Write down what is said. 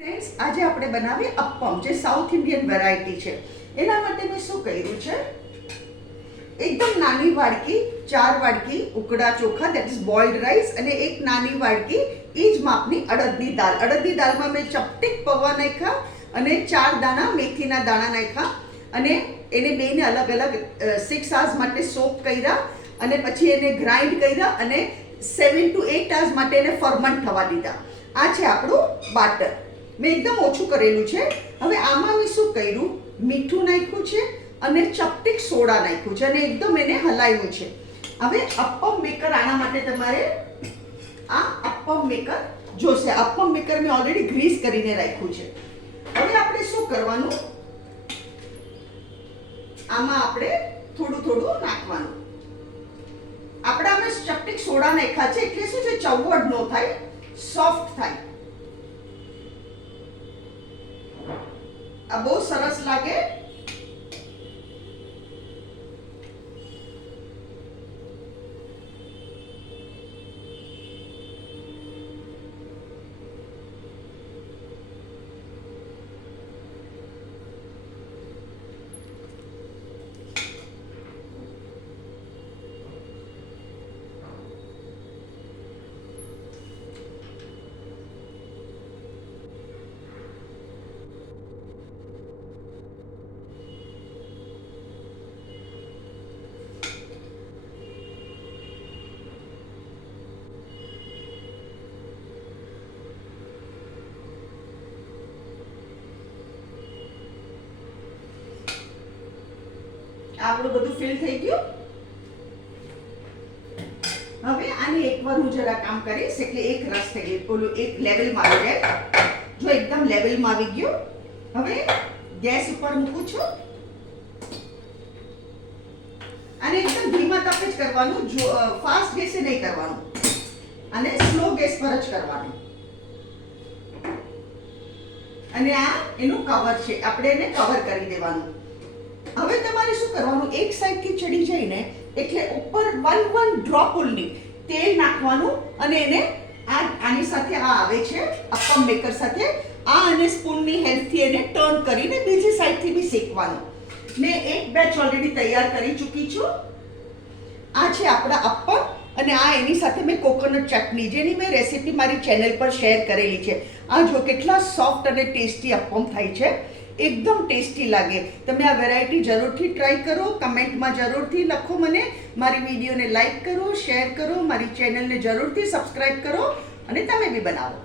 Friends, આજે આપણે બનાવીએ અપ્પમ, જે સાઉથ ઇન્ડિયન વેરાયટી છે. એના માટે મેં શું કર્યું છે, એકદમ નાની વાડકી 4 વાડકી ઉકડા ચોખા, દેટ ઇઝ બોઇલ્ડ રાઈસ, અને એક નાની વાડકી એ જ માપની અડદની દાળ. અડદની દાળમાં મેં ચપટીક પૌવા નાખ્યા અને 4 દાણા મેથીના દાણા નાખ્યા, અને એને બેને અલગ અલગ 6 hours માટે સોક કર્યા, અને પછી એને ગ્રાઇન્ડ કર્યા અને 7 to 8 hours માટે એને ફર્મન્ટ થવા દીધા. આ છે આપણું બાટર. મેં એકદમ ઓછું કરેલું છે. હવે આમાં મેં શું કર્યું, મીઠું નાખ્યું છે અને ચપટીક સોડા નાખ્યું છે, અને એકદમ એને હલાવ્યું છે. હવે અપ્પમ મેકર, આના માટે તમારે આ અપ્પમ મેકર જોશે. અપ્પમ મેકર મેં ઓલરેડી ગ્રીસ કરીને રાખ્યું છે. હવે આપણે શું કરવાનું, આમાં આપણે થોડું થોડું નાખવાનું. આપણે આમાં ચપટીક સોડા નાખ્યા છે એટલે શું છે, ચવડ ન થાય, સોફ્ટ થાય. આ બહુ સરસ લાગે. આપણું બધું ફિલ થઈ ગયું. હવે આને એકવાર હું જરા કામ કરીશ એટલે એક રસ થઈ ગઈ, ઓલું એક લેવલમાં આવી જાય. જો એકદમ લેવલમાં આવી ગયું. હવે ગેસ ઉપર મૂકું છું. આને એકદમ ધીમા તાપે જ કરવાનું, જો ફાસ્ટ ગેસે નહીં કરવાનું, અને સ્લો ગેસ પર જ કરવાનું. અને આ એનું કવર છે, આપણે એને કવર કરી દેવાનું. હવે તમારે શું કરવાનું, એક સાઈડથી ચડી જાય ને એટલે ઉપર 1 ડ્રોપ ઓનલી તેલ નાખવાનું, અને એને આની સાથે આ આવે છે અપ્પમ મેકર સાથે, આ અને સ્પૂનની હેલ્પથી એને ટર્ન કરીને બીજી સાઈડથી બી શેકવાનું. મેં એક બેચ ઓલરેડી તૈયાર કરી ચૂકી છું. આ છે આપણા અપ્પમ, અને આ એની સાથે મેં કોકોનટ ચટણી, જેની મેં રેસીપી મારી ચેનલ પર શેર કરેલી છે. આ જો કેટલા સોફ્ટ અને ટેસ્ટી અપ્પમ થાય છે, એકદમ ટેસ્ટી લાગે. તમે આ વેરાયટી જરૂરથી ટ્રાય કરો. કમેન્ટમાં જરૂરથી લખો મને. મારી વિડીયોને લાઈક કરો, શેર કરો, મારી ચેનલને જરૂરથી સબસ્ક્રાઈબ કરો, અને તમે બી બનાવો.